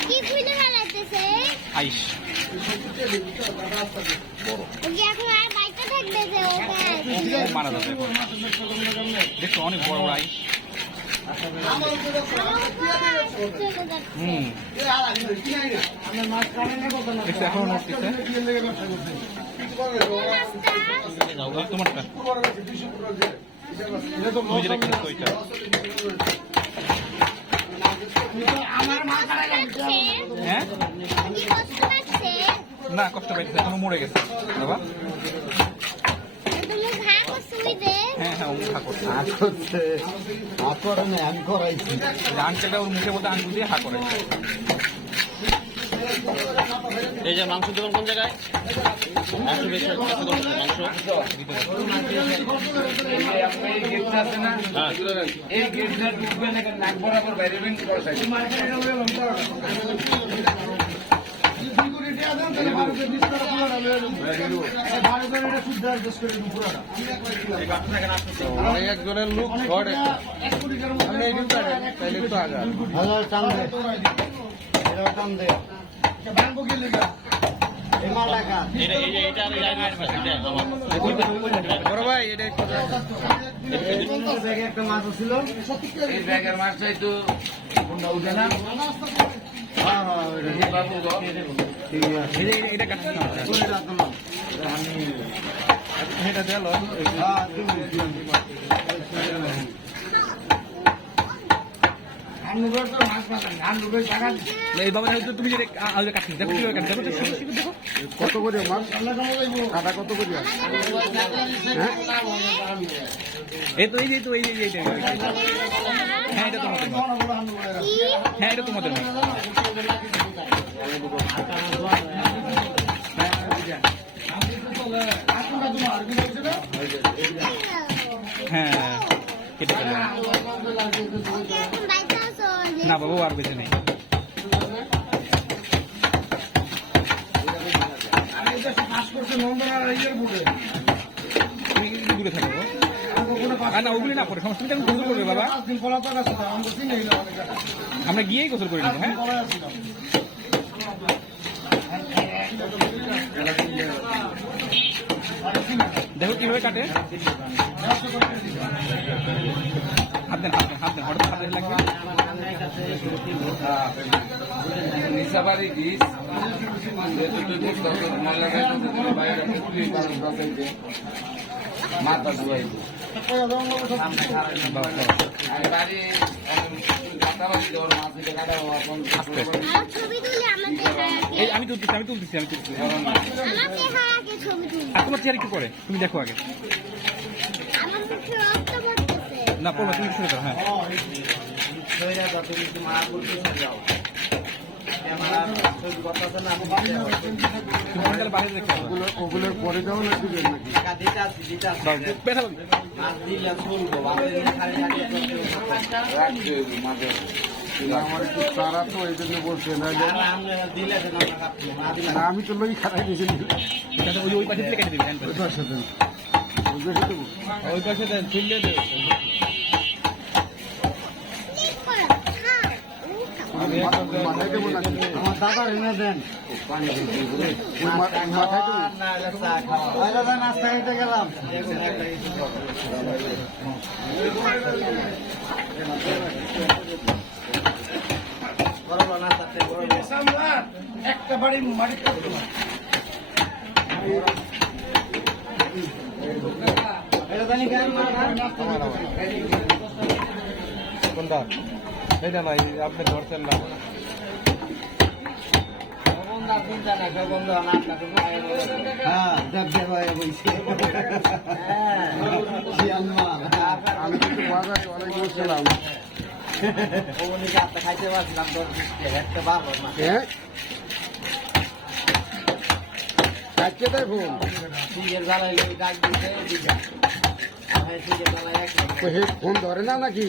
কি খুলে ফেলাইতেছে আইস বড় ওকে এখন আর বাইতে থাকবে যে ওকে মারা যাবে দেখো অনেক বড় বড় আইস দেখছো এখনো নড়তেছে তোমারটা তুমি যেটা খেয়েছো ওইটা হ্যাঁ না কষ্ট পাইতেছে এখনো মরে গেছে বাবা হ্যাঁ হ্যাঁ ও হা করছে আঙ্কেলটা ওর মুখে বলতে আঙ্গুল দিয়ে হা করে এই যে মাংস দোকান কোন জায়গায় মাংস বেশি মাংস এই গেটটা ঢুকবেন নাক বরাবর বাইরে বের করে থাকে একজনের লোক ঘরে বড় ভাই এটা একটা মাছ ছিল এই ব্যাগের মাছটা একটু উঠে না এটা কাটছে না এটা দিল এই বাবা তুমি যে কাটছিস দেখো কিভাবে কাটছে দেখো কত করে মাছ কাটা কত করে এই তো এই তো এইটা হ্যাঁ এটা তোমাদের হ্যাঁ এটা তোমাদের হ্যাঁ কেটে ফেলে না বাবু আর বেঁচে নেই তুমি দূরে থাকো না ওগুলি না করে সমস্যা তুমি গোসল করবে বাবা আমরা গিয়েই গোসল করে নেবো হ্যাঁ দেখো কিভাবে কাটে হাত দেন হঠাৎ হাতে লাগবে নিশাবাড়ি ডিস মাথা ধুয়াই আমি তুলতেছি আর তোমার চেয়ার কি করে তুমি দেখো আগে না পড়বা তুমি শুরু করো হ্যাঁ ওগুলোর পরে যাও না দিবেন আমার একটু তারা তো এই জন্য বলছে না আমি তো লোক খারাই দিয়েছি ওই পাশে থেকে কেটে দিবি ওই পাশে দেন ওই পাশে দেন তুললে দেবে মাথায় দেবো নাকি আমার দাদা এনে দেন মাথায় দেবো নাস্তা খেতে গেলাম একটা বাড়ির মাটি কোনটা এটা নাই আপনি ধরছেন না আমি কিন্তু বাজারে অনেক বলছিলাম খাইতে পারছিলাম একটা বাবা হ্যাঁ কাটকে দেখুন ডাক দিতে ফোন ধরে না নাকি